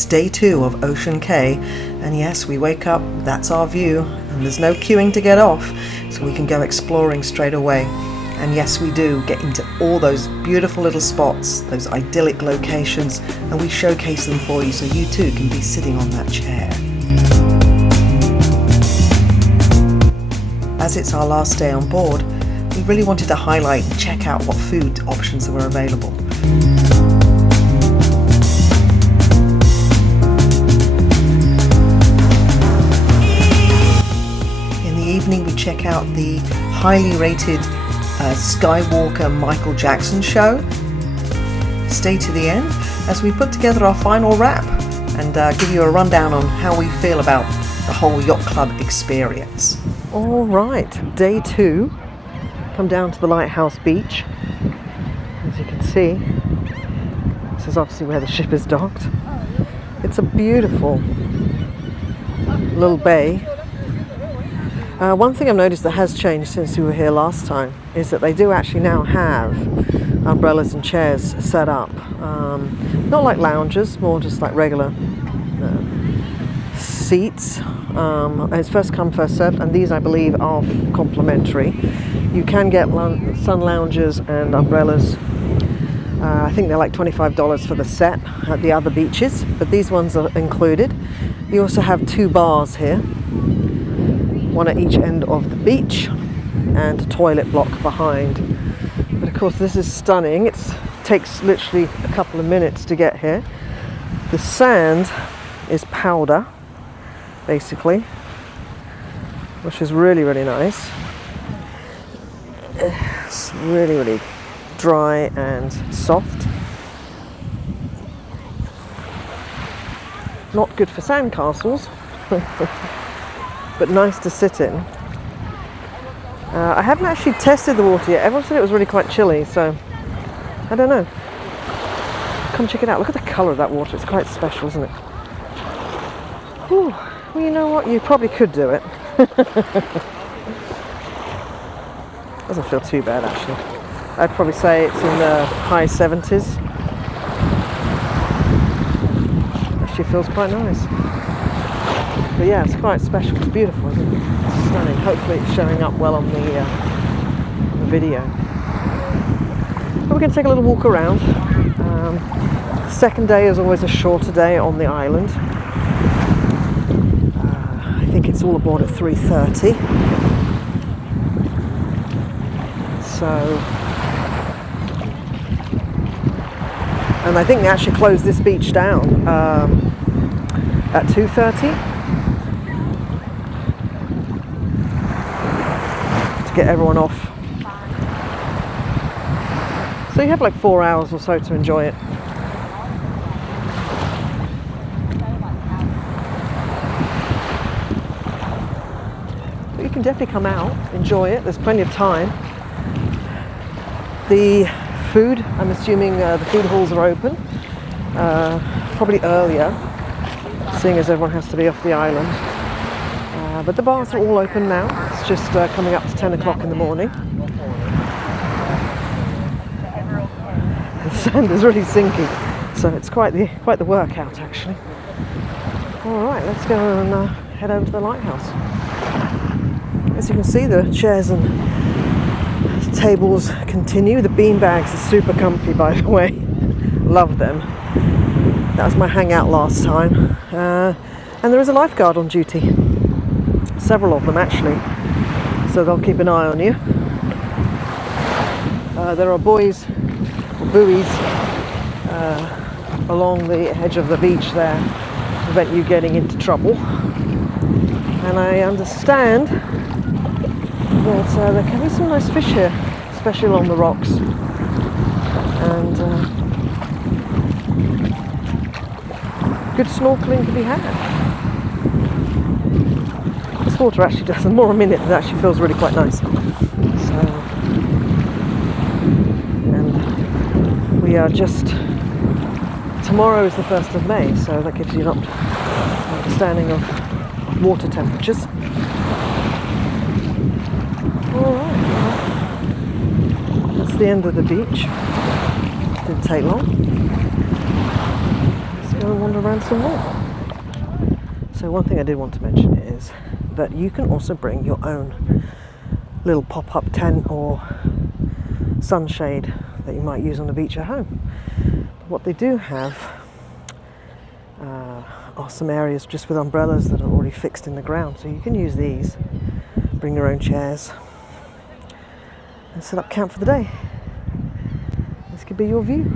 It's day 2 of Ocean Cay, and yes, we wake up, that's our view, and there's no queuing to get off, so we can go exploring straight away. And yes, we do get into all those beautiful little spots, those idyllic locations, and we showcase them for you so you too can be sitting on that chair. As it's our last day on board, we really wanted to highlight and check out what food options were available. In the evening we check out the highly rated Skywalker Michael Jackson show. Stay to the end as we put together our final wrap and give you a rundown on how we feel about the whole yacht club experience. All right, day 2. Come down to the lighthouse beach. As you can see, this is obviously where the ship is docked. It's a beautiful little bay. One thing I've noticed that has changed since we were here last time is that they do actually now have umbrellas and chairs set up. Not like lounges, more just like regular seats. It's first come, first served, and these I believe are complimentary. You can get sun loungers and umbrellas. I think they're like $25 for the set at the other beaches, but these ones are included. You also have 2 bars here, one at each end of the beach, and a toilet block behind. But of course this is stunning. It takes literally a couple of minutes to get here. The sand is powder, basically, which is really, really nice. It's really, really dry and soft. Not good for sand castles, but nice to sit in. I haven't actually tested the water yet. Everyone said it was really quite chilly, so I don't know. Come check it out. Look at the colour of that water. It's quite special, isn't it? Whew. Well, you know what? You probably could do it. Doesn't feel too bad, actually. I'd probably say it's in the high 70s. Actually feels quite nice. But yeah, it's quite special. It's beautiful, isn't it? It's stunning. Hopefully it's showing up well on the video. But we're going to take a little walk around. Second day is always a shorter day on the island. I think it's all aboard at 3:30. So, and I think they actually closed this beach down at 2:30 to get everyone off. So you have like 4 hours or so to enjoy it. But you can definitely come out, enjoy it. There's plenty of time. The food, I'm assuming the food halls are open, probably earlier, seeing as everyone has to be off the island. But the bars are all open now. It's just coming up to 10 o'clock in the morning. The sand is really sinking, so it's quite the workout, actually. All right, let's go and head over to the lighthouse. As you can see, the chairs and tables continue. The bean bags are super comfy, by the way. Love them. That was my hangout last time. And there is a lifeguard on duty. Several of them, actually. So they'll keep an eye on you. There are buoys along the edge of the beach there to prevent you getting into trouble. And I understand that there can be some nice fish here, especially along the rocks. And good snorkeling to be had. This water actually does more a minute, and actually feels really quite nice. So, and we are just, tomorrow is the 1st of May, so that gives you an understanding of water temperatures. Alright, that's the end of the beach. Didn't take long. It's go and wander around some more. So one thing I did want to mention is that you can also bring your own little pop-up tent or sunshade that you might use on the beach at home. What they do have are some areas just with umbrellas that are already fixed in the ground, so you can use these, bring your own chairs and set up camp for the day. This could be your view.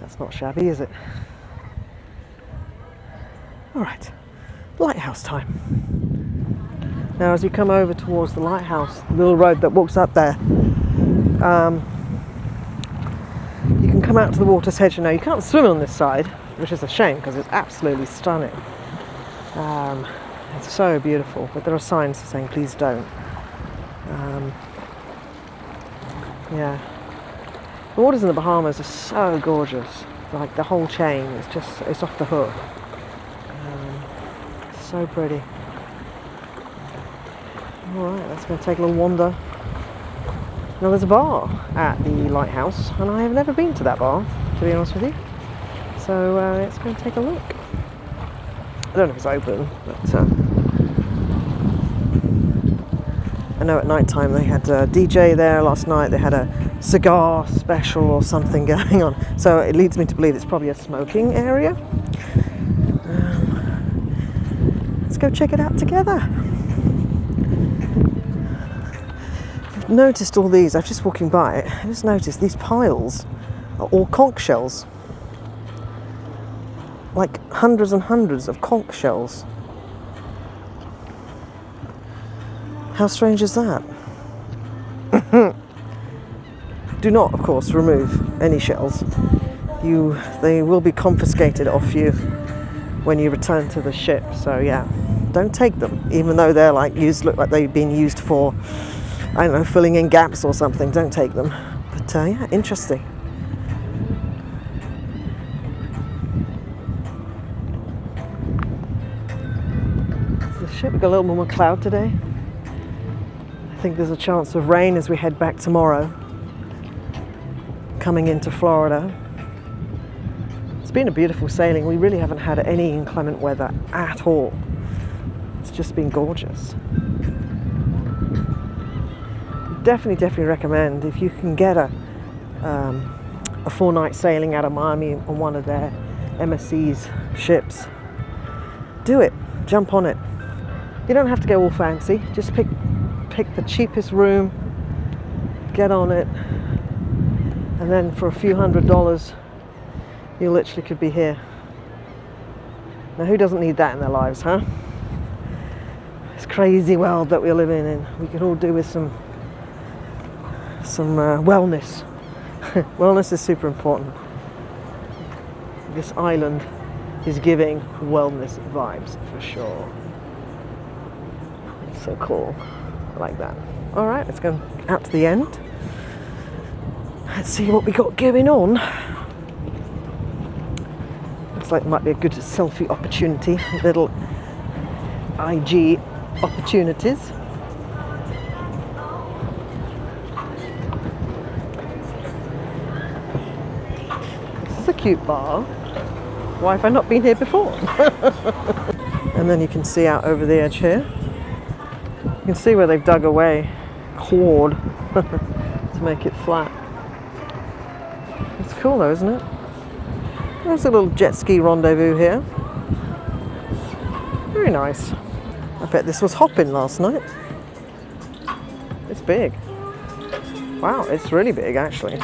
That's not shabby, is it? Alright, lighthouse time. Now as you come over towards the lighthouse, the little road that walks up there, you can come out to the water's edge. Now you can't swim on this side, which is a shame because it's absolutely stunning. It's so beautiful, but there are signs saying please don't. Yeah, the waters in the Bahamas are so gorgeous. Like the whole chain is just, it's off the hook. So pretty. Alright, let's go take a little wander. Now there's a bar at the lighthouse and I have never been to that bar, to be honest with you. So let's go and take a look. I don't know if it's open, but I know at night time they had a DJ there last night. They had a cigar special or something going on. So it leads me to believe it's probably a smoking area. Let's go check it out together. I've noticed all these. I'm just walking by. I just noticed these piles are all conch shells. Like hundreds and hundreds of conch shells. How strange is that? Do not, of course, remove any shells. They will be confiscated off you when you return to the ship. So yeah, don't take them, even though they're look like they've been used for, I don't know, filling in gaps or something. Don't take them. But yeah, interesting. The ship got a little more cloud today. I think there's a chance of rain as we head back tomorrow, coming into Florida. It's been a beautiful sailing. We really haven't had any inclement weather at all. It's just been gorgeous. Definitely recommend, if you can get a 4-night sailing out of Miami on one of their MSC's ships, do it. Jump on it. You don't have to go all fancy. Just pick the cheapest room, get on it, and then for a few $100s, you literally could be here. Now, who doesn't need that in their lives, huh? This crazy world that we're living in. We could all do with some wellness. Wellness is super important. This island is giving wellness vibes for sure. It's so cool. I like that. All right, let's go out to the end. Let's see what we got going on. Looks like it might be a good selfie opportunity. Little IG opportunities. This is a cute bar. Why have I not been here before? And then you can see out over the edge here. You can see where they've dug away, clawed to make it flat. It's cool though, isn't it? There's a little jet ski rendezvous here. Very nice. I bet this was hopping last night. It's big. Wow, it's really big actually.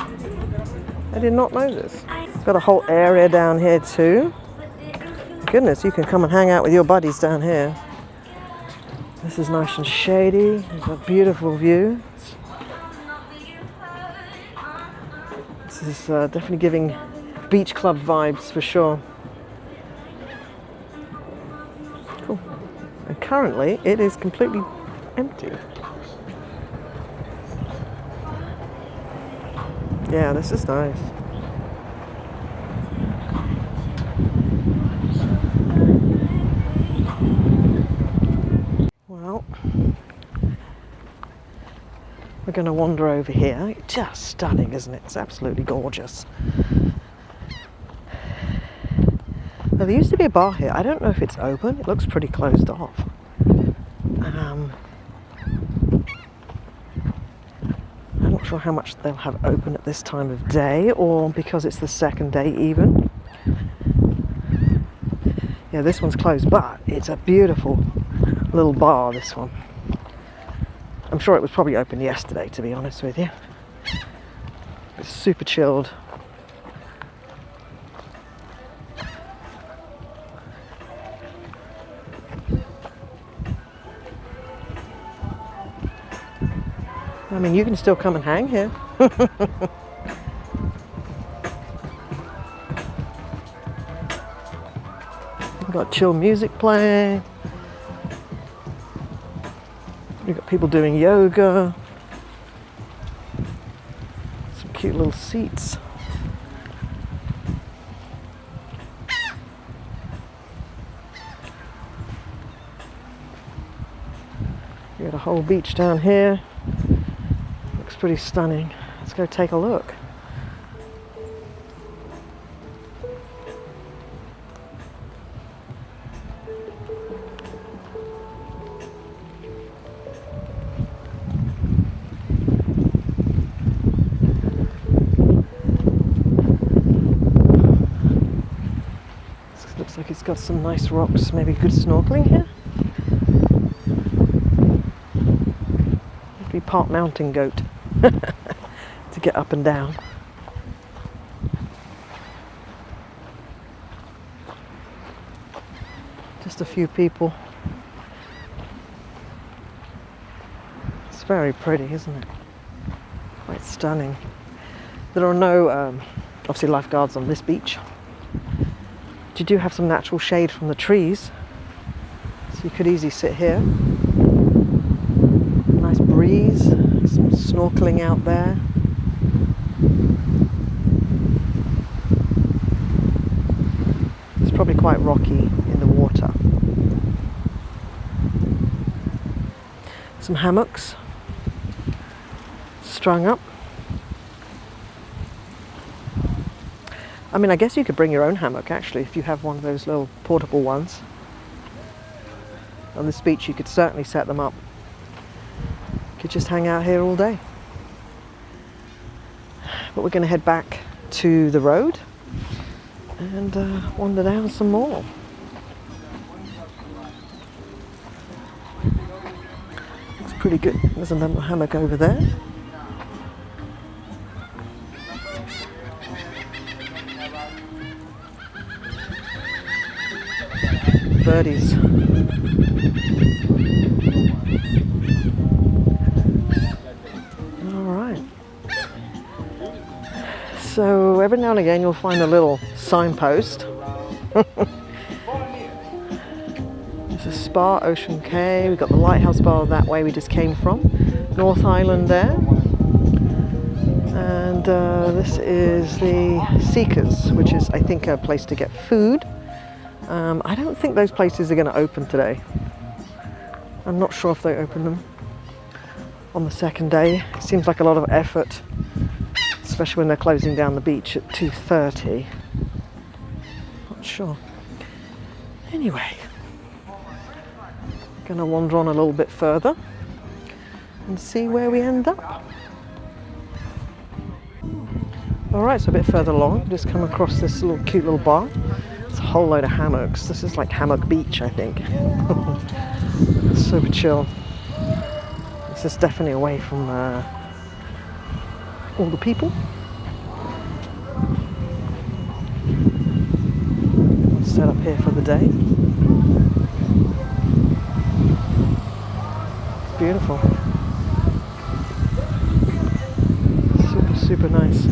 I did not know this. It's got a whole area down here too. Goodness, you can come and hang out with your buddies down here. This is nice and shady. It's a beautiful view. This is definitely giving beach club vibes for sure. Cool. And currently it is completely empty. Yeah, this is nice. Well, we're going to wander over here. Just stunning, isn't it? It's absolutely gorgeous. Now, there used to be a bar here. I don't know if it's open. It looks pretty closed off. I'm not sure how much they'll have open at this time of day, or because it's the second day even. Yeah, this one's closed, but it's a beautiful little bar, this one. I'm sure it was probably open yesterday, to be honest with you. It's super chilled. I mean, you can still come and hang here. We've got chill music playing. We've got people doing yoga. Some cute little seats. We got a whole beach down here. Looks pretty stunning. Let's go take a look. Looks like it's got some nice rocks, maybe good snorkeling here. Be part mountain goat to get up and down. Just a few people. It's very pretty, isn't it? Quite stunning. There are no, obviously, lifeguards on this beach. But you do have some natural shade from the trees, so you could easily sit here. Nice breeze, some snorkeling out there. It's probably quite rocky in the water. Some hammocks strung up. I mean, I guess you could bring your own hammock actually if you have one of those little portable ones. On this beach you could certainly set them up. You could just hang out here all day. But we're going to head back to the road and wander down some more. Looks pretty good. There's another hammock over there. Birdies. Alright. So every now and again you'll find a little signpost. There's a spa, Ocean Cay. We've got the lighthouse bar that way we just came from. North Island there. And this is the Seekers, which is I think a place to get food. I don't think those places are going to open today. I'm not sure if they open them on the second day. It seems like a lot of effort, especially when they're closing down the beach at 2:30. Not sure. Anyway, going to wander on a little bit further and see where we end up. Alright, so a bit further along, just come across this little cute little bar. It's a whole load of hammocks. This is like Hammock Beach, I think. Super chill. This is definitely away from all the people. Set up here for the day. Beautiful. Super, super nice.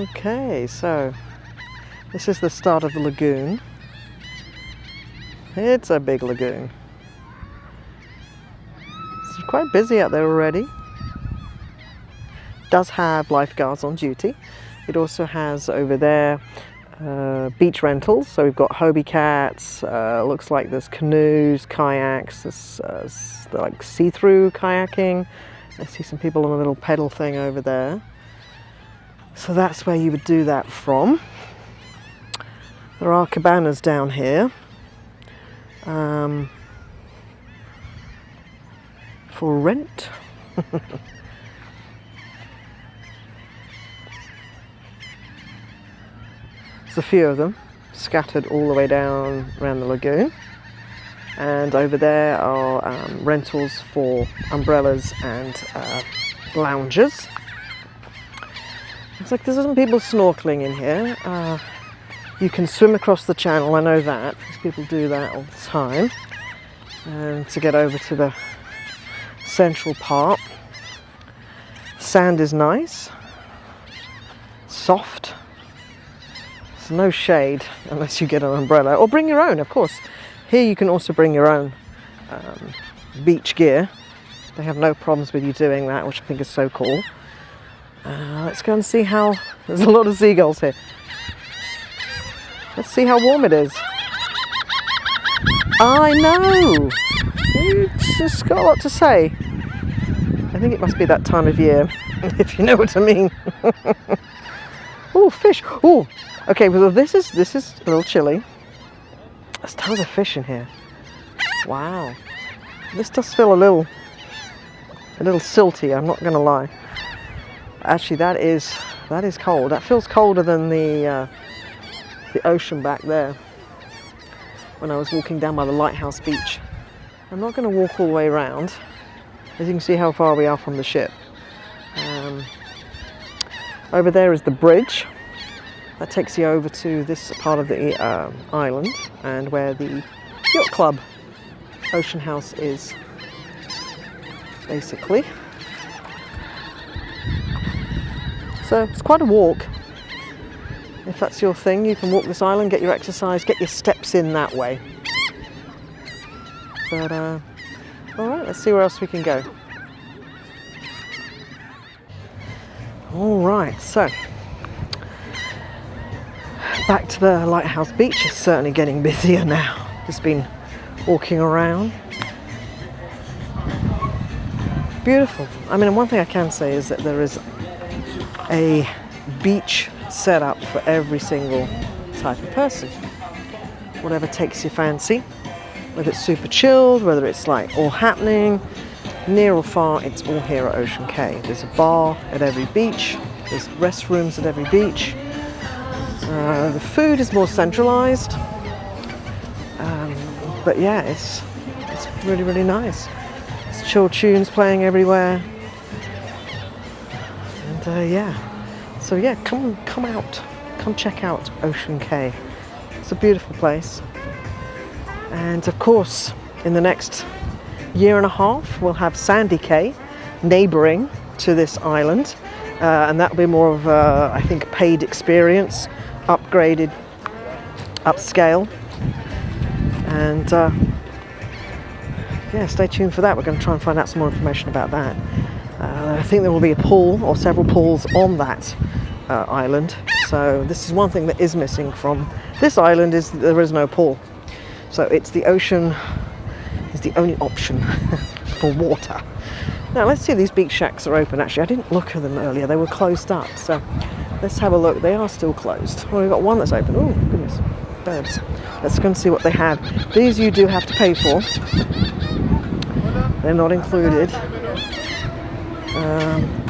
Okay, so this is the start of the lagoon. It's a big lagoon. It's quite busy out there already. Does have lifeguards on duty. It also has over there beach rentals. So we've got Hobie cats. Looks like there's canoes, kayaks. There's like see-through kayaking. I see some people on a little pedal thing over there. So that's where you would do that from. There are cabanas down here for rent. There's a few of them scattered all the way down around the lagoon. And over there are rentals for umbrellas and loungers. Looks like there's some people snorkeling in here. You can swim across the channel, I know that, because people do that all the time. To get over to the central part. Sand is nice, soft. There's no shade unless you get an umbrella, or bring your own, of course. Here you can also bring your own beach gear. They have no problems with you doing that, which I think is so cool. Let's go and see how... There's a lot of seagulls here. Let's see how warm it is. I know! It's just got a lot to say. I think it must be that time of year, if you know what I mean. Oh, fish! Oh, okay. Well, this is a little chilly. There's tons of fish in here. Wow, this does feel a little silty. I'm not going to lie. Actually, that is cold. That feels colder than the ocean back there when I was walking down by the lighthouse beach. I'm not going to walk all the way around, as you can see how far we are from the ship. Over there is the bridge that takes you over to this part of the island, and where the Yacht Club Ocean House is, basically. So it's quite a walk. If that's your thing, you can walk this island, get your exercise, get your steps in that way. But alright, let's see where else we can go. Alright, so back to the lighthouse beach. It's certainly getting busier now. Just been walking around. Beautiful. I mean, one thing I can say is that there is a beach set up for every single type of person. Whatever takes your fancy. Whether it's super chilled, whether it's like all happening, near or far, it's all here at Ocean Cay. There's a bar at every beach. There's restrooms at every beach. The food is more centralized. But yeah, it's really, really nice. There's chill tunes playing everywhere. And yeah. So yeah, come out. Come check out Ocean Cay. It's a beautiful place. And of course, in the next year and a half, we'll have Sandy Cay, neighbouring to this island. And that'll be more of a, I think, paid experience, upgraded, upscale. And yeah, stay tuned for that. We're going to try and find out some more information about that. I think there will be a pool or several pools on that island. So this is one thing that is missing from this island, is that there is no pool. So it's the ocean is the only option for water. Now let's see if these beach shacks are open. Actually, I didn't look at them earlier. They were closed up. So let's have a look. They are still closed. Well, we've got one that's open. Oh, goodness. Birds. Let's go and see what they have. These you do have to pay for. They're not included.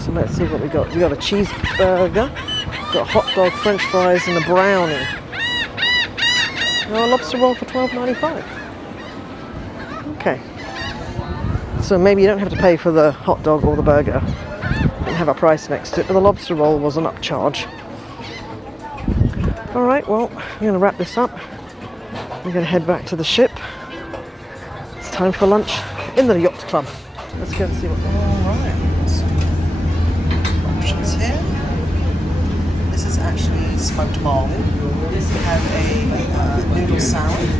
So let's see what we got. We got a cheeseburger, got a hot dog, French fries, and a brownie. A lobster roll for $12.95. Okay. So maybe you don't have to pay for the hot dog or the burger. Didn't have a price next to it, but the lobster roll was an upcharge. All right. Well, I'm going to wrap this up. We're going to head back to the ship. It's time for lunch in the Yacht Club. Let's go and see what. All right. Options here. This is bowl. We have a noodle salad.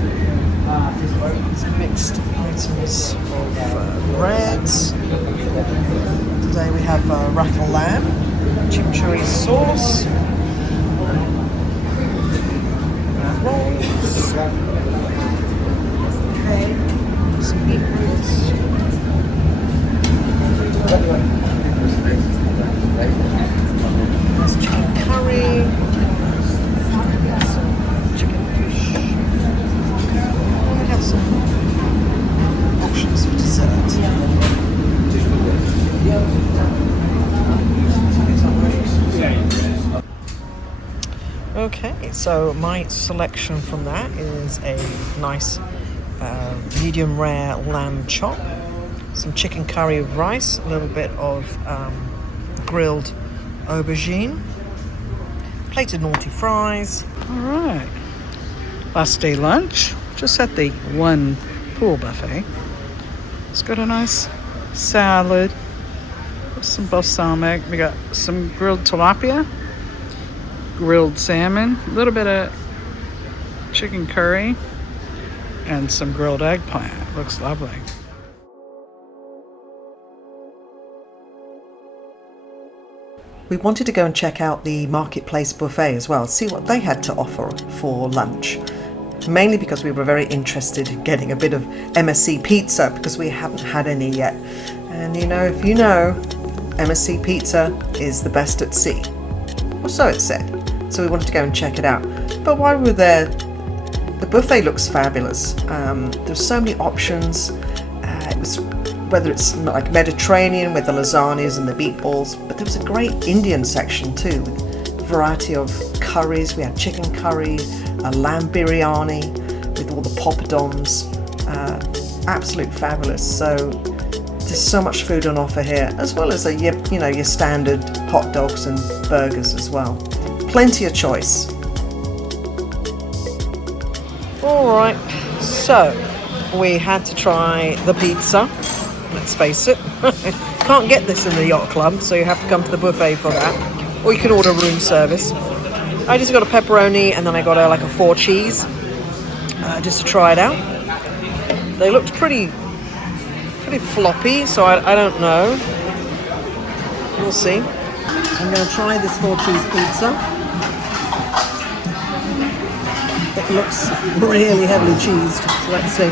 Some mixed items of breads. Today we have rattle lamb, chimichurri sauce, rolls, some beetroots, there's chicken curry, some chicken fish. We have some options for dessert. Okay, so my selection from that is a nice medium rare lamb chop, some chicken curry with rice, a little bit of grilled aubergine, plated naughty fries. All right, last day lunch, just at the one pool buffet. It's got a nice salad, some balsamic. We got some grilled tilapia, grilled salmon, a little bit of chicken curry, and some grilled eggplant. Looks lovely. We wanted to go and check out the Marketplace buffet as well, see what they had to offer for lunch. Mainly because we were very interested in getting a bit of MSC pizza because we hadn't had any yet. And you know, if you know, MSC pizza is the best at sea. Or so it said. So we wanted to go and check it out. But while we were there, the buffet looks fabulous. There's so many options. It was, whether it's like Mediterranean with the lasagnas and the meatballs, but there was a great Indian section too, with a variety of curries. We had chicken curry, a lamb biryani with all the poppadoms. Absolute fabulous. So there's so much food on offer here, as well as your standard hot dogs and burgers as well. Plenty of choice. Alright, so we had to try the pizza, let's face it. Can't get this in the yacht club, so you have to come to the buffet for that. Or you can order room service. I just got a pepperoni and then I got a 4 cheese, just to try it out. They looked pretty floppy, so I don't know. We'll see. I'm going to try this 4 cheese pizza. It looks really heavily cheesed, so let's see.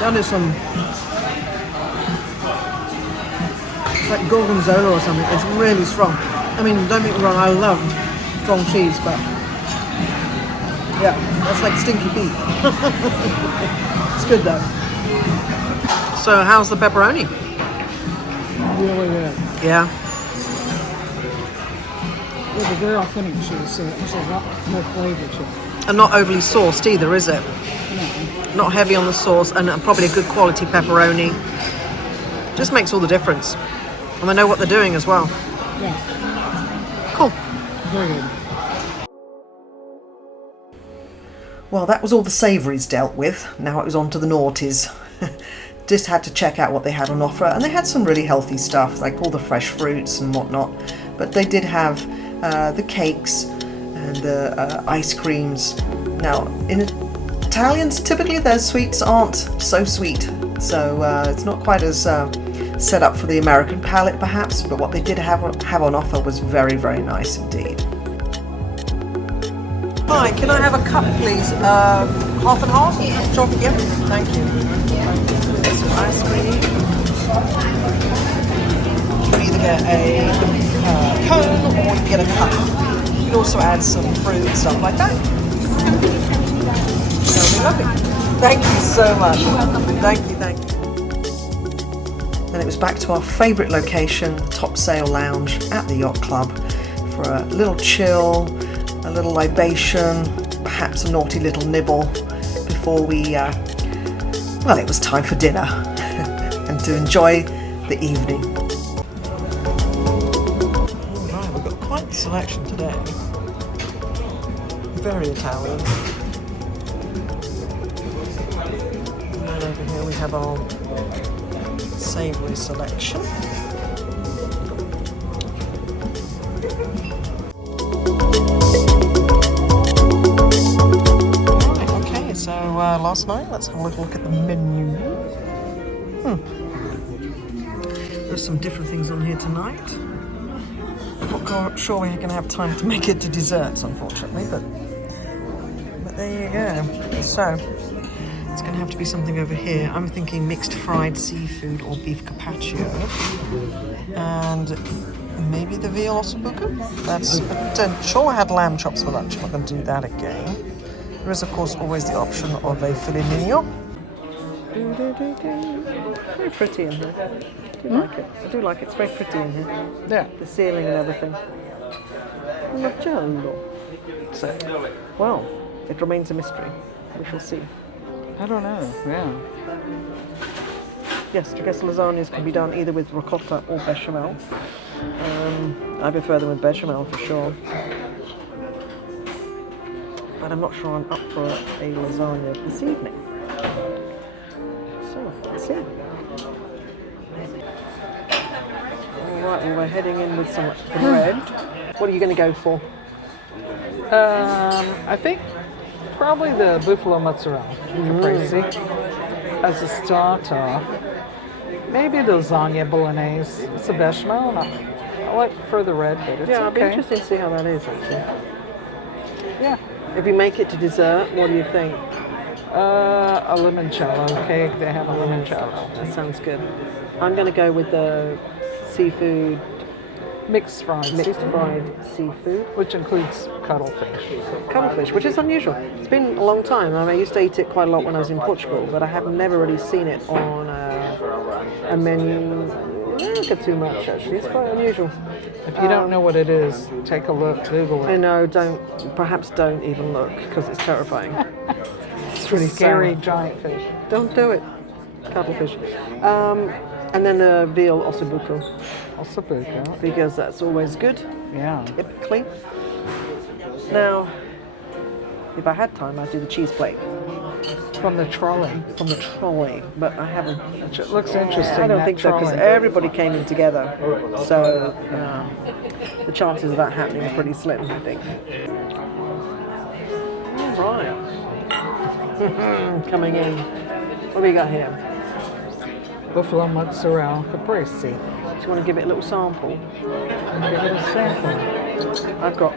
That is some, it's like gorgonzola or something. It's really strong. I mean, don't get me wrong, I love strong cheese, but yeah, that's like stinky feet. It's good though. So how's the pepperoni? Really good. Yeah. It's a very authentic cheese, so it's a lot more flavor to it. And not overly sauced either, is it? No. Not heavy on the sauce, and probably a good quality pepperoni. Just makes all the difference. And they know what they're doing as well. Yeah. Cool. Very good. Well, that was all the savouries dealt with. Now it was on to the naughties. Just had to check out what they had on offer, and they had some really healthy stuff, like all the fresh fruits and whatnot. But they did have the cakes and the ice creams. Now, in Italians, typically their sweets aren't so sweet, so it's not quite as set up for the American palate, perhaps. But what they did have on offer was very, very nice indeed. Hi, can I have a cup, please? Half and half? Chocolate, yeah. Thank you. There's some ice cream. You can either get a cone or you can get a cup. You can also add some fruit and stuff like that. That'll be lovely. Thank you so much. Thank you. Then it was back to our favourite location, the Top Sail Lounge at the Yacht Club, for a little chill, a little libation, perhaps a naughty little nibble before we, it was time for dinner and to enjoy the evening. Alright, we've got quite the selection today. Very Italian. And then over here we have our savoury selection. Right, okay, so last night, let's have a little look at the menu. There's some different things on here tonight. I'm not sure we're going to have time to make it to desserts, unfortunately, but there you go. So, it's going to have to be something over here. I'm thinking mixed fried seafood or beef carpaccio. And maybe the veal ossobuco? That's potential. I had lamb chops for lunch. I'm not going to do that again. There is, of course, always the option of a filet mignon. Very pretty in here. I do like it. I do like it. It's very pretty in here. Yeah. The ceiling and everything. So, well, it remains a mystery. We shall see. I don't know. Yeah. Yes, I guess lasagnas can be done either with ricotta or bechamel. I prefer them with bechamel for sure. But I'm not sure I'm up for a lasagna this evening. So, let's see. Alright, well, we're heading in with some bread. What are you going to go for? I think probably the buffalo mozzarella caprese as a starter. Maybe the lasagna bolognese. It's a bechamel. I like prefer the red, but it's Yeah, I'd be okay. interested to see how that is actually. Yeah. If you make it to dessert, what do you think? A limoncello cake. They have a limoncello. That sounds good. I'm going to go with the seafood, Mixed fried seafood. which includes cuttlefish. Cuttlefish, which is unusual. It's been a long time. I used to eat it quite a lot when I was in Portugal, but I have never really seen it on a menu. Not too much actually. It's quite unusual. If you don't know what it is, take a look, Google I it. know. Perhaps don't even look because it's terrifying. It's really Scary sad. giant fish. Don't do it. Cuttlefish. And then the veal ossobuco, Ossobuco. because that's always good, Yeah. typically. Now, if I had time, I'd do the cheese plate From the trolley. from the trolley, but I haven't. Which it looks interesting. I don't that think so, because trolley. everybody came in together, so the chances of that happening are pretty slim, I think. All right. Coming in. What do we got here? Buffalo mozzarella caprese. Do you want to give it a little sample? Give it a sample. I've got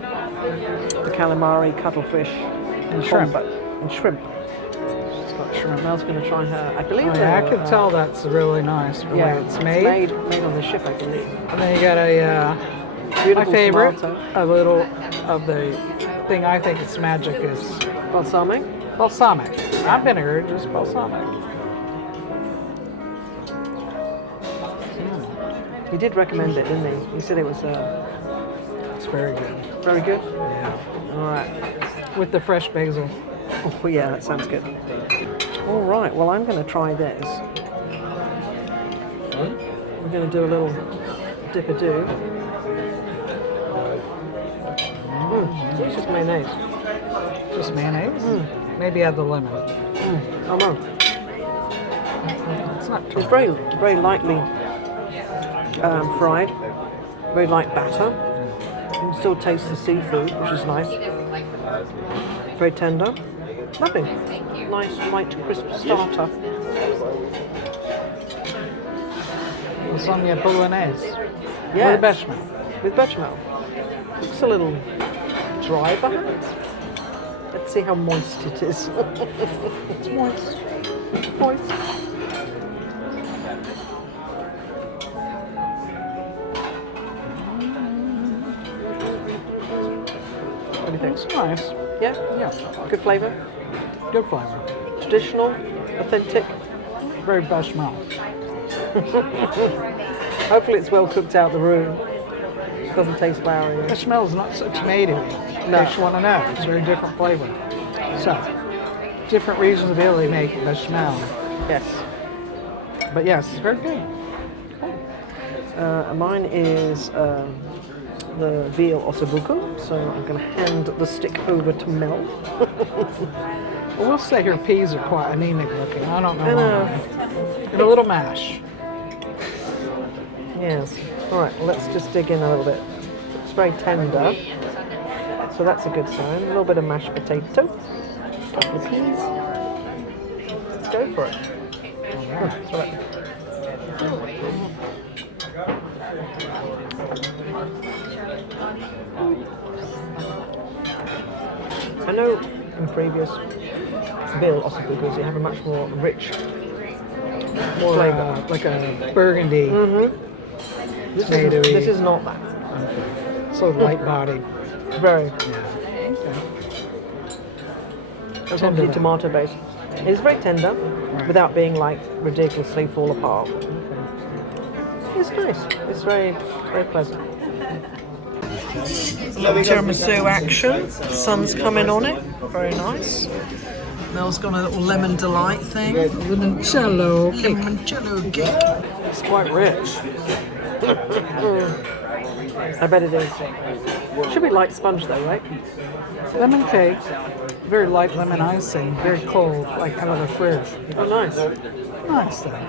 the calamari, cuttlefish, and shrimp. And shrimp. It's got shrimp. Mel's going to try her. I believe. I can tell that's really nice the way it's made. made on the ship, I believe. And then you got a Beautiful my favorite, tomato. a little of the thing I think is magic is Balsamic. balsamic. Not vinegar, just balsamic. He did recommend it, didn't he? He said it was It's very good. very good. Yeah. All right. With the fresh basil. Oh, yeah, that sounds good. All right. Well, I'm going to try this. We're going to do a little dip-a-do. It's just mayonnaise. Just mayonnaise? Maybe add the lemon. Oh no. It's not It's very, very lightly fried. Very light batter. You can still taste the seafood, which is nice. Very tender. Lovely. Nice, light, crisp starter. lasagna bolognese. Yeah. With bechamel. With bechamel. Looks a little dry, perhaps. Let's see how moist it is. It's moist. Moist. What do you think? It's nice. Yeah? Yeah. Good flavour? Good flavor. Traditional? Authentic? Very bechamel. Hopefully it's well cooked out the room. Doesn't taste floury. Bechamel is not so tomatoey. No. In case you want to know. It's a very different flavor. So, different regions of Italy make bechamel. Yes. But yes, it's very good. Mine is the veal ossobuco, so I'm going to hand the stick over to Mel. Well, we'll say her peas are quite anemic looking. I don't know I know. why. And a little mash. Yes. All right, well, let's just dig in a little bit. It's very tender, so that's a good sign. A little bit of mashed potato, a couple of peas. Let's go for it. That's right. I know in previous veal ossobucos you have a much more rich More flavour. like a burgundy. This is not that. So light-bodied. Very. Yeah. Okay. It's obviously tomato based. It's very tender without being like ridiculously fall apart. It's nice. It's very, very pleasant. Little tiramisu action. The sun's coming on it. Very nice. Mel's got a little lemon delight thing. Limoncello cake. Limoncello cake. It's quite rich. I bet it is. Should be light sponge though, right? Lemon cake. Very light lemon icing. Very cold, like out of the fridge. Oh, nice. Nice though.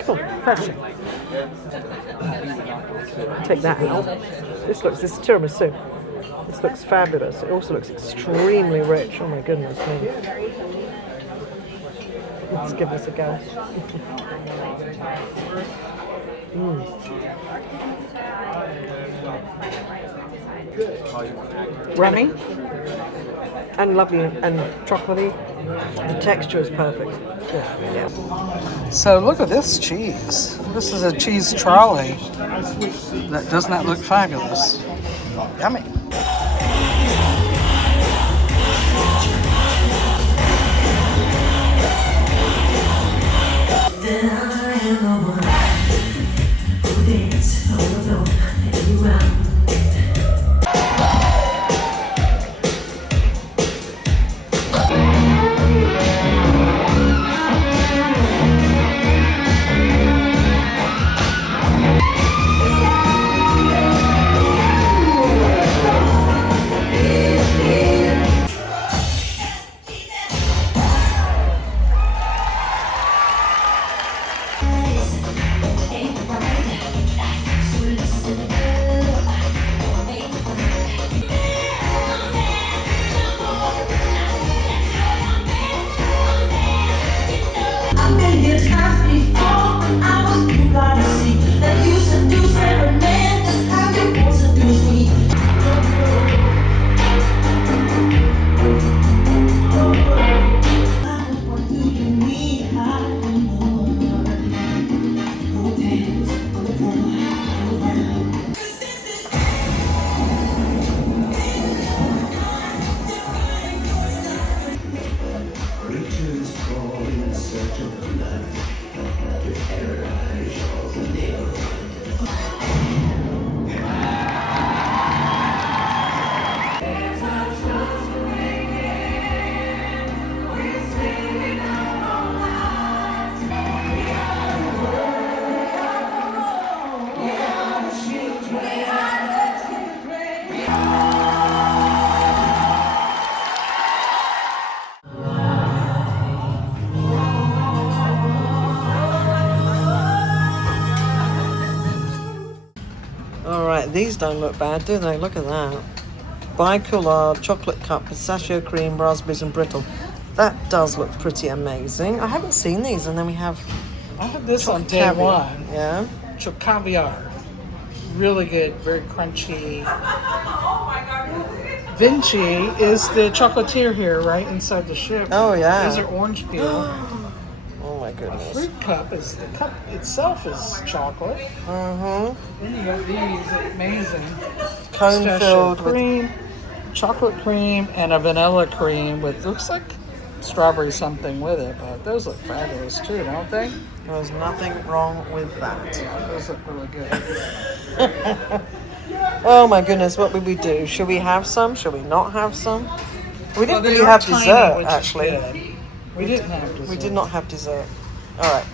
Cool. Refreshing. Take that out. This is tiramisu. This looks fabulous. It also looks extremely rich. Oh my goodness me. Let's give this a go. Rummy. And lovely and chocolatey. The texture is perfect. Yeah. So look at this cheese. This is a cheese trolley. That does not look fabulous. Yummy. Alright, these don't look bad, do they? Look at that. Bicolor, chocolate cup, pistachio cream, raspberries and brittle. That does look pretty amazing. I haven't seen these, and then we have I had this on day caviar. one. Yeah. Caviar. Really good, very crunchy. Vinci is the chocolatier here, right inside the ship. Oh, yeah. These are orange peel. Oh my goodness. Fruit cup is the cup itself is chocolate. Then you got these amazing Cone pistachio filled with cream, chocolate cream, and a vanilla cream with looks like strawberry something with it. But those look fabulous too, don't they? There's nothing wrong with that. Those look really good. Oh my goodness, what would we do? Should we have some? Should we not have some? We didn't They really are have tiny, dessert, which is actually. good. We didn't have dessert. We did not have dessert. All right.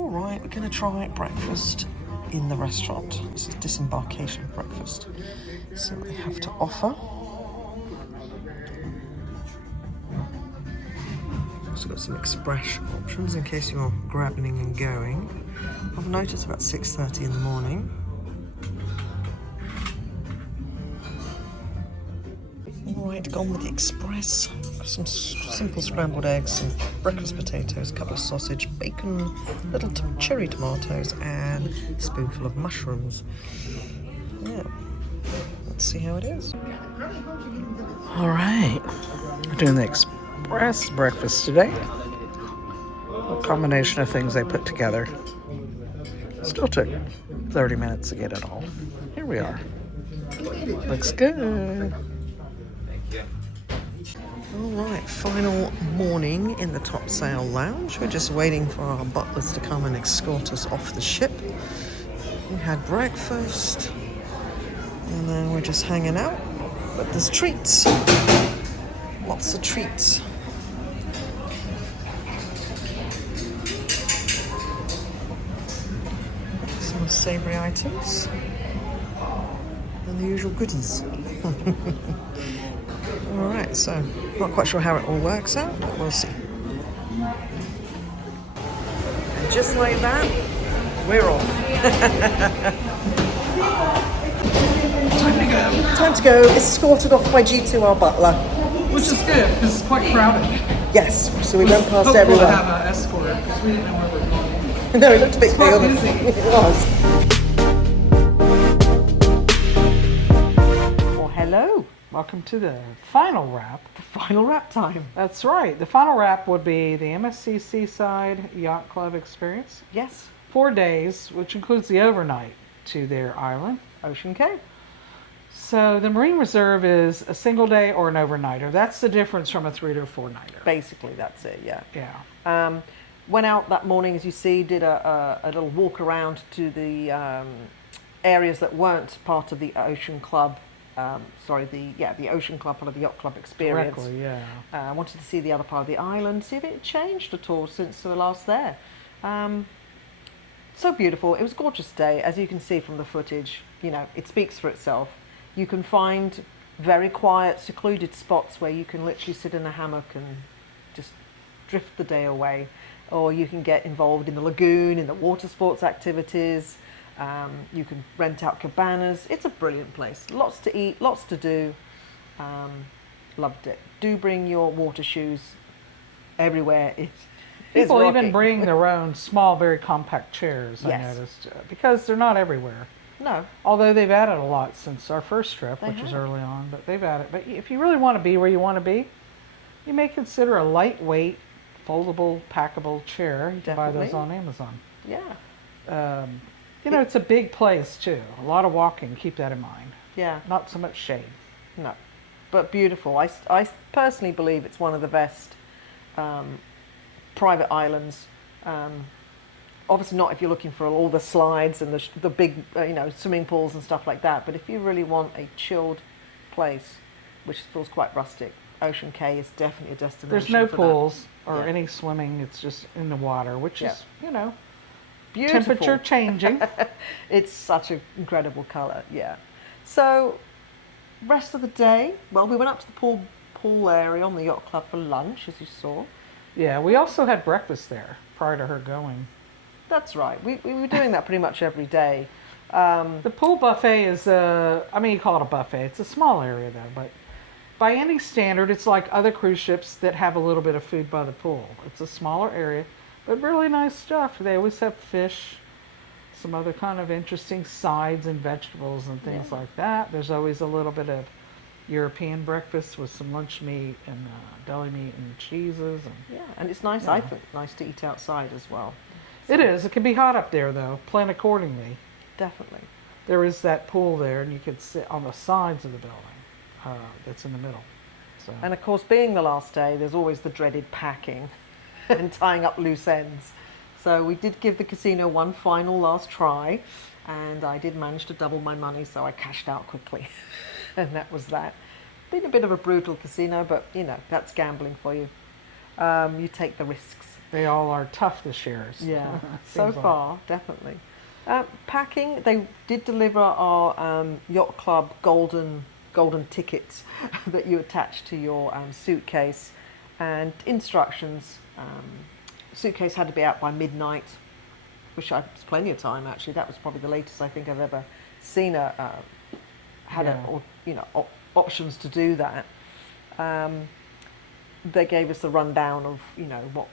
All right, we're going to try breakfast. in the restaurant. This is Disembarkation breakfast. So they have to offer. Also got some express options in case you're grabbing and going. I've noticed about 6:30 in the morning. Alright, gone with the express. Some simple scrambled eggs, some breakfast potatoes, a couple of sausage, bacon, little cherry tomatoes, and a spoonful of mushrooms. Yeah, let's see how it is. Alright, we're doing the express breakfast today. A combination of things they put together. Still took 30 minutes to get it all. Here we are. Looks good. Alright, final morning in the top sail lounge. We're just waiting for our butlers to come and escort us off the ship. We had breakfast and then we're just hanging out. But there's treats. Lots of treats. Some savoury items. And the usual goodies. Alright, so not quite sure how it all works out, but we'll see. And just like that, we're off. Time to go. Time to go. Escorted off by G2, our butler. Which is good because it's quite crowded. Yes, so we went past Hopeful everyone. to have an escort because we didn't know where we're going. No, it looked a bit quite big. busy. It was. Well, hello. Welcome to the final wrap. The final wrap time. That's right. The final wrap would be the MSC Seaside Yacht Club experience. Yes, 4 days, which includes the overnight to their island. Ocean Cay. So the Marine Reserve is a single day or an overnighter. That's the difference from a 3 to a 4-nighter. Basically, that's it, yeah. Yeah. Went out that morning, as you see, did a little walk around to the areas that weren't part of the Ocean Club. The Ocean Club, part of the Yacht Club experience. Directly, yeah. I wanted to see the other part of the island, see if it had changed at all since we were last there. So beautiful. It was a gorgeous day, as you can see from the footage. You know, it speaks for itself. You can find very quiet, secluded spots where you can literally sit in a hammock and just drift the day away. Or you can get involved in the lagoon, in the water sports activities. You can rent out cabanas. It's a brilliant place. Lots to eat, lots to do. Loved it. Do bring your water shoes everywhere. People even bring their own small, very compact chairs, Yes. I noticed, because they're not everywhere. No. Although they've added a lot since our first trip, They which was have. early on, but they've added. But if you really want to be where you want to be, you may consider a lightweight, foldable, packable chair. You can buy those Definitely. on Amazon. Yeah. You know, it's a big place too. A lot of walking. Keep that in mind. Yeah. Not so much shade. No. But beautiful. I personally believe it's one of the best private islands. Obviously not if you're looking for all the slides and the big, swimming pools and stuff like that. But if you really want a chilled place, which feels quite rustic, Ocean Cay is definitely a destination. There's no for pools or Yeah. any swimming. It's just in the water, which Yeah. is, Beautiful. temperature changing. It's such an incredible colour, yeah. So, rest of the day, well, we went up to the pool area on the yacht club for lunch, as you saw. Yeah, we also had breakfast there prior to her going. That's right. We were doing that pretty much every day. The pool buffet is you call it a buffet. It's a small area though, but by any standard, it's like other cruise ships that have a little bit of food by the pool. It's a smaller area, but really nice stuff. They always have fish, some other kind of interesting sides and vegetables and things like that. There's always a little bit of European breakfast with some lunch meat and deli meat and cheeses. Yeah, and it's nice, I think, nice to eat outside as well. It is. It can be hot up there though. Plan accordingly. Definitely. There is that pool there, and you could sit on the sides of the building that's in the middle. So. And of course, being the last day, there's always the dreaded packing and tying up loose ends. So we did give the casino one final last try, and I did manage to double my money, so I cashed out quickly. And that was that. Been a bit of a brutal casino, but that's gambling for you. You take the risks. They all are tough this year. Yeah, so Seems like. far, definitely. Packing, they did deliver our yacht club golden tickets that you attach to your suitcase, and instructions. Suitcase had to be out by midnight, which was plenty of time actually. That was probably the latest I think I've ever seen options to do that. They gave us a rundown of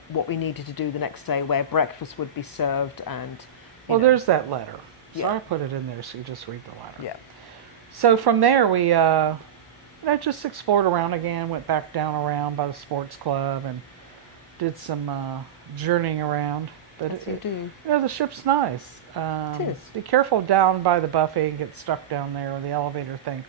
what we needed to do the next day, where breakfast would be served, and there's that letter. So Yeah. I put it in there so you just read the letter. yeah. So from there we just explored around again, went back down around by the sports club and did some journeying around. But As you do. the ship's nice. It is. Be careful down by the buffet and get stuck down there with the elevator thing.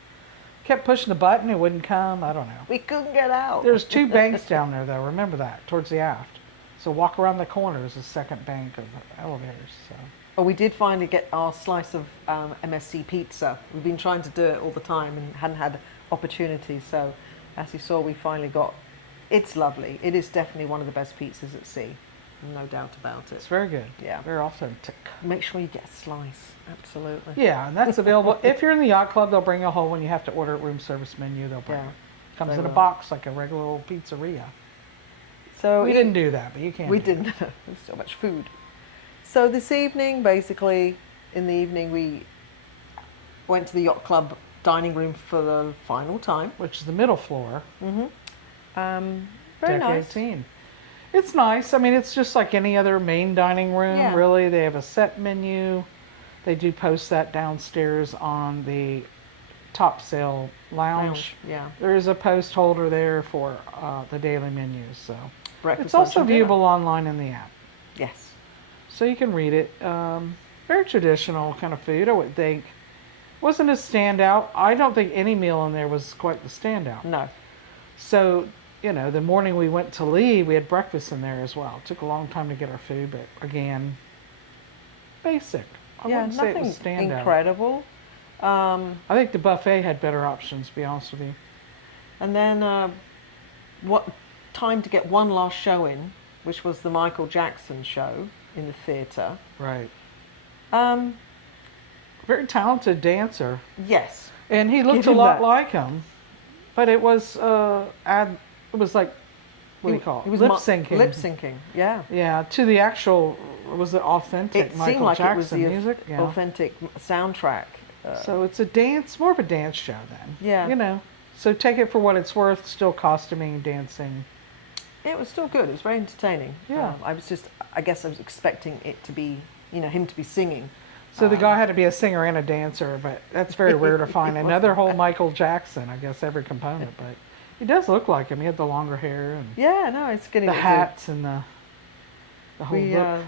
Kept pushing the button, it wouldn't come. I don't know. We couldn't get out. There's 2 banks down there though. Remember that, towards the aft. So walk around the corner is the second bank of elevators. So. Oh, we did finally get our slice of MSC pizza. We've been trying to do it all the time and hadn't had opportunity. So, as you saw, we finally got. It's lovely. It is definitely one of the best pizzas at sea, no doubt about It's it. very good. Yeah. Very authentic. Make sure you get a slice. Absolutely. Yeah, and that's available. If you're in the yacht club, they'll bring a whole one. You have to order at room service menu. They'll bring Yeah, it. Comes they in a will. box like a regular old pizzeria. So We didn't do that, but you can. We do didn't. There's so much food. So this evening, basically, in the evening, we went to the yacht club dining room for the final time. it, which is the middle floor. Very deck nice. 18. It's nice. I mean, it's just like any other main dining room, Yeah. really. They have a set menu. They do post that downstairs on the top sail lounge. Yeah. There is a post holder there for the daily menus. So Breakfast. it's also lunch, and dinner. viewable online in the app. Yes. So you can read it. Very traditional kind of food, I would think. Wasn't a standout. I don't think any meal in there was quite the standout. No. So, the morning we went to leave, we had breakfast in there as well. It took a long time to get our food, but again, basic. I Yeah. wouldn't say it Nothing was standout. incredible. I think the buffet had better options, to be honest with you. And then, what time to get one last show in, which was the Michael Jackson show in the theatre. Right. Um, Very talented dancer. yes. And he looked Give a him lot that. like him. But it was it was like, what do you call it? Lip syncing. Lip syncing. Yeah. Yeah, to the actual, was it authentic It Michael seemed like Jackson it was the music? Yeah. authentic soundtrack. So it's a dance, more of a dance show then. Yeah. So take it for what it's worth, still costuming, dancing. It was still good. It was very entertaining. Yeah. I guess I was expecting it to be, him to be singing. So the guy had to be a singer and a dancer, but that's very rare to find. Another whole Michael Jackson, I guess, every component. But he does look like him. He had the longer hair and Yeah, no, it's getting the hats and the whole We look.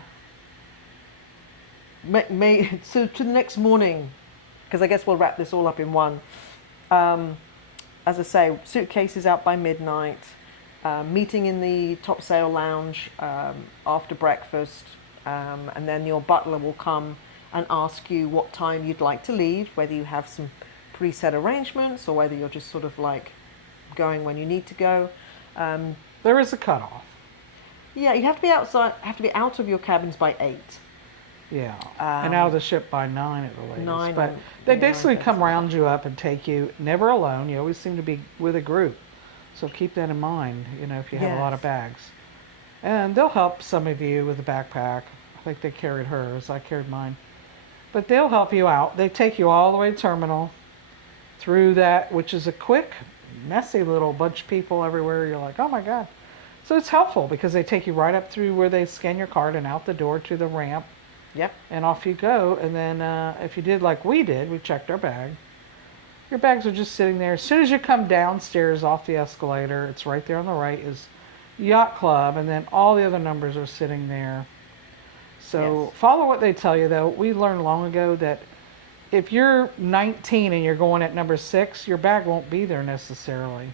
so to the next morning, because I guess we'll wrap this all up in one. As I say, suitcases out by midnight. Meeting in the topsail lounge after breakfast, and then your butler will come and ask you what time you'd like to leave, whether you have some preset arrangements or whether you're just sort of like going when you need to go. There is a cutoff. Yeah, you have to be out of your cabins by 8. Yeah, and out of the ship by 9 at the latest. 9 but or- they yeah, basically okay, come something round you up and take you, never alone. You always seem to be with a group. So keep that in mind, if you have a lot of Yes. bags. And they'll help some of you with a backpack. I think they carried hers. I carried mine. But they'll help you out. They take you all the way to terminal, through that, which is a quick, messy little bunch of people everywhere. You're like, oh my God. So it's helpful because they take you right up through where they scan your card and out the door to the ramp. Yep. And off you go. And then if you did like we did, we checked our bag. Your bags are just sitting there. As soon as you come downstairs off the escalator, it's right there on the right is Yacht Club, and then all the other numbers are sitting there. So Yes. follow what they tell you, though. We learned long ago that if you're 19 and you're going at number 6, your bag won't be there necessarily.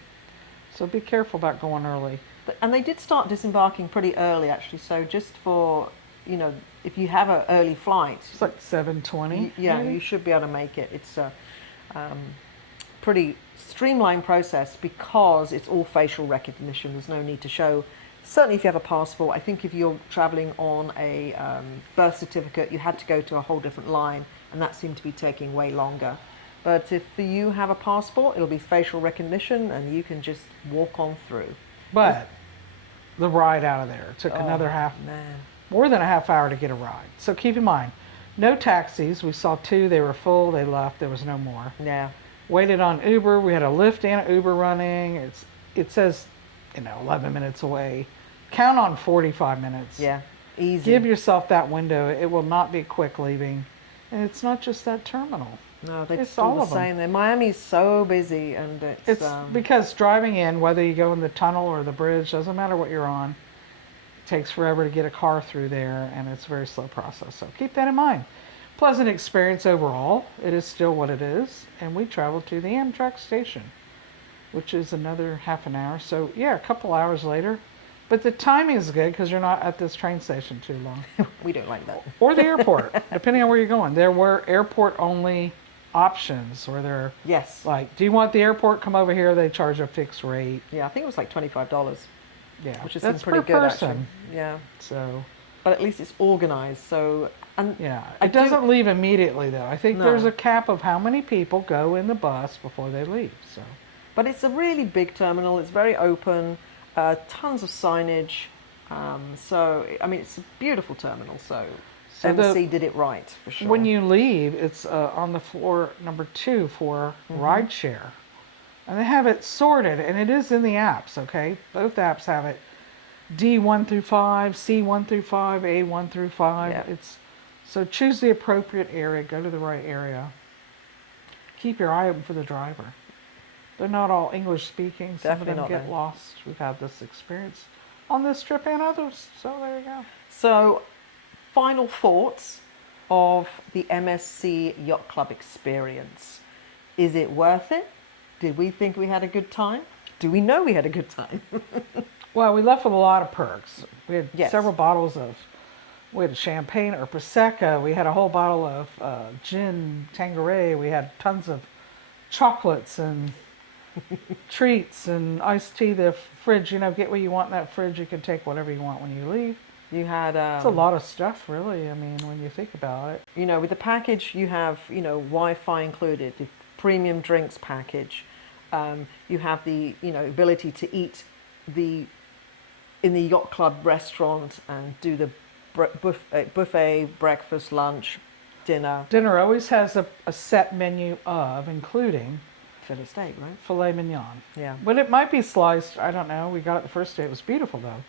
So be careful about going early. And they did start disembarking pretty early, actually. So just for, if you have an early flight, It's like 7:20. yeah, maybe? you should be able to make it. It's a pretty streamlined process because it's all facial recognition. There's no need to show Certainly if you have a passport. I think if you're traveling on a birth certificate, you had to go to a whole different line, and that seemed to be taking way longer. But if you have a passport, it'll be facial recognition, and you can just walk on through. But the ride out of there took another more than a half hour to get a ride. So keep in mind, no taxis. We saw 2, they were full, they left, there was no more. Yeah. Waited on Uber, we had a Lyft and an Uber running. It says, 11 minutes away. Count on 45 minutes. Yeah, easy. Give yourself that window. It will not be quick leaving. And it's not just that terminal. No, they're It's all all the of them. same there. Miami's so busy, and It's because driving in, whether you go in the tunnel or the bridge, doesn't matter what you're on, it takes forever to get a car through there, and it's a very slow process. So keep that in mind. Pleasant experience overall. It is still what it is. And we traveled to the Amtrak station, which is another half an hour. So yeah, a couple hours later. But the timing is good because you're not at this train station too long. we don't like that. Or the airport, depending on where you're going. There were airport only options where they're Yes. like, do you want the airport? Come over here. They charge a fixed rate. Yeah, I think it was like $25. Yeah, which is that's pretty per good person. actually. Yeah. So But at least it's organized. So and yeah, I it doesn't leave immediately though. I think No. there's a cap of how many people go in the bus before they leave. So But it's a really big terminal. It's very open. Tons of signage. So I mean, it's a beautiful terminal. So MSC did it right for sure. when you leave, it's on the floor number 2 for ride share. And they have it sorted, and it is in the apps, okay? Both apps have it. D1 through 5, C1 through 5, A1 through 5. Yeah. So choose the appropriate area, go to the right area. Keep your eye open for the driver. They're not all English speaking. Some Definitely of them not get then. lost. We've had this experience on this trip and others. So there you go. So, final thoughts of the MSC Yacht Club experience. Is it worth it? Did we think we had a good time? Do we know we had a good time? Well, we left with a lot of perks. We had Yes. several bottles of, we had champagne or Prosecco. We had a whole bottle of gin Tanqueray. We had tons of chocolates and treats and iced tea. The fridge, get what you want in that fridge. You can take whatever you want when you leave. You had It's a lot of stuff, really. I mean, when you think about it. with the package you have Wi-Fi included, the premium drinks package. You have the ability to eat in the yacht club restaurant and do the buffet, breakfast, lunch, dinner. Dinner always has a set menu of, including Filet steak, right? filet mignon. Yeah. But it might be sliced. I don't know. We got it the first day. It was beautiful, though.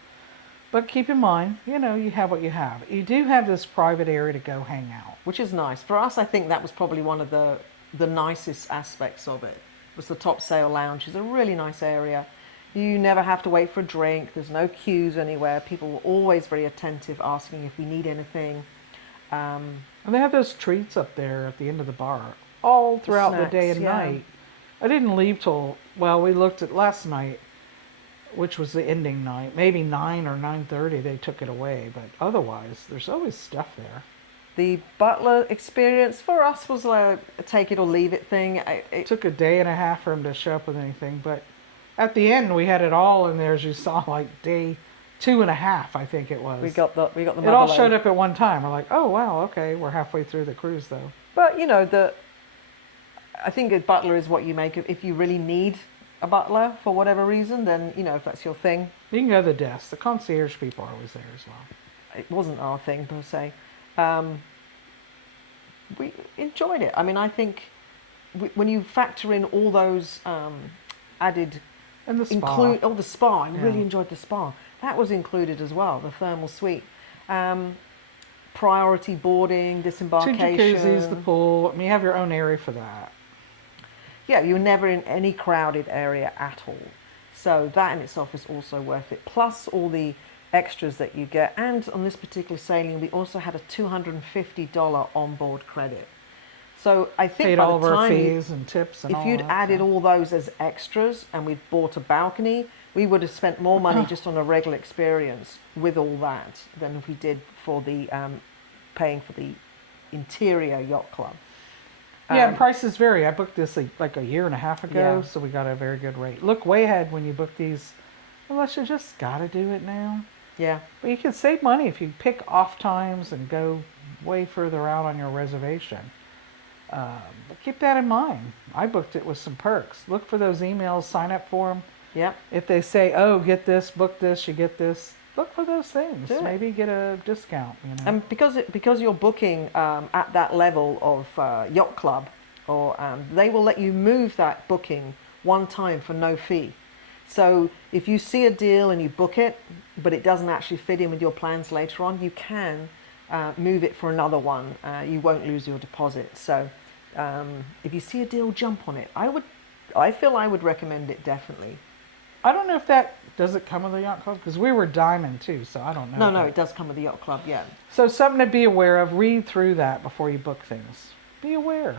But keep in mind, you have what you have. You do have this private area to go hang out. Which is nice. For us, I think that was probably one of the nicest aspects of it. Was the top sail lounge. It's a really nice area. You never have to wait for a drink. There's no queues anywhere. People were always very attentive, asking if we need anything. And they have those treats up there at the end of the bar all throughout the day and Snacks, yeah. night. I didn't leave till, we looked at last night, which was the ending night. Maybe 9 or 9:30 they took it away. But otherwise, there's always stuff there. The butler experience for us was a take it or leave it thing. It took a day and a half for him to show up with anything. But at the end, we had it all in there, as you saw, like day 2.5, I think it was. We got the It all showed up at one time. We're like, oh, wow, okay. We're halfway through the cruise, though. But, I think a butler is what you make of. If you really need a butler for whatever reason, then, if that's your thing. You can go to the desk. The concierge people are always there as well. It wasn't our thing, per se. We enjoyed it. I mean, I think when you factor in all those added... And the spa. the spa. I really Yeah. enjoyed the spa. That was included as well, the thermal suite. Priority boarding, 2 disembarkation. jacuzzis, the pool. I mean, you have your own area for that. Yeah, you're never in any crowded area at all. So that in itself is also worth it. Plus all the extras that you get. And on this particular sailing, we also had a $250 onboard credit. So I think Paid by all the of our time fees and tips and all if you'd that, added so. all those as extras and we'd bought a balcony, we would have spent more money just on a regular experience with all that than we did for the paying for the interior yacht club. Yeah, and prices vary. I booked this like a year and a half ago, Yeah. so we got a very good rate. Look way ahead when you book these Unless you just gotta do it now. Yeah. But you can save money if you pick off times and go way further out on your reservation. But keep that in mind. I booked it with some perks. Look for those emails, sign up for them. Yep. If they say, oh, get this, book this, you get this, look for those things. Do it. Maybe get a discount. You know? And because you're booking at that level of yacht club, or they will let you move that booking one time for no fee. So if you see a deal and you book it, but it doesn't actually fit in with your plans later on, you can move it for another one. You won't lose your deposit. So if you see a deal, jump on it. I feel I would recommend it definitely. I don't know if does it come with the yacht club? Because we were diamond too, so I don't know. No, it does come with the yacht club, yeah. So something to be aware of. Read through that before you book things. Be aware.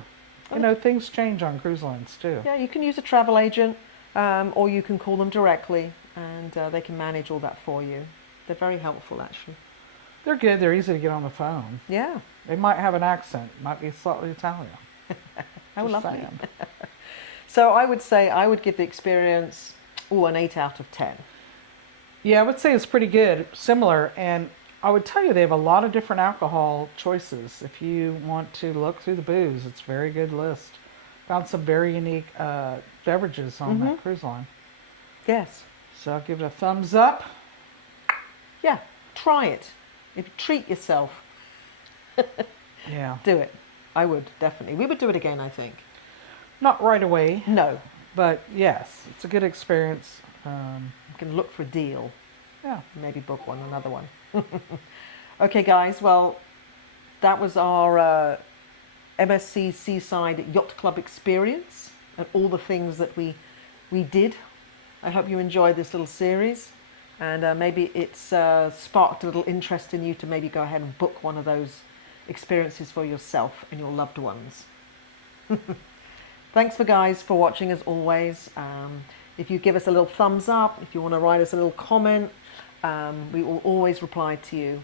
You know, things change on cruise lines too. Yeah, you can use a travel agent, or you can call them directly, and they can manage all that for you. They're very helpful, actually. They're good. They're easy to get on the phone. Yeah. They might have an accent. Might be slightly Italian. How Just lovely. saying. So I would say I would give the experience an 8 out of 10. Yeah, I would say it's pretty good. Similar. And I would tell you they have a lot of different alcohol choices. If you want to look through the booze, it's a very good list. Found some very unique beverages on that cruise line. Yes. So I'll give it a thumbs up. Yeah, try it. If you treat yourself, Yeah. do it. I would, definitely. We would do it again, I think. Not right away, No. but yes, it's a good experience. You can look for a deal. Yeah. Maybe book another one. Okay, guys. Well, that was our MSC Seaside Yacht Club experience and all the things that we did. I hope you enjoyed this little series, and maybe it's sparked a little interest in you to maybe go ahead and book one of those experiences for yourself and your loved ones. Thanks for watching as always. If you give us a little thumbs up, if you want to write us a little comment, we will always reply to you.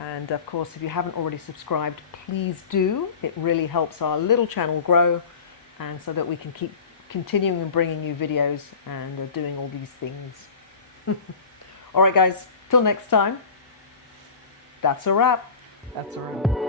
And of course, if you haven't already subscribed, please do. It really helps our little channel grow, and so that we can keep continuing and bringing you videos and doing all these things. All right, guys, till next time, that's a wrap. That's a wrap.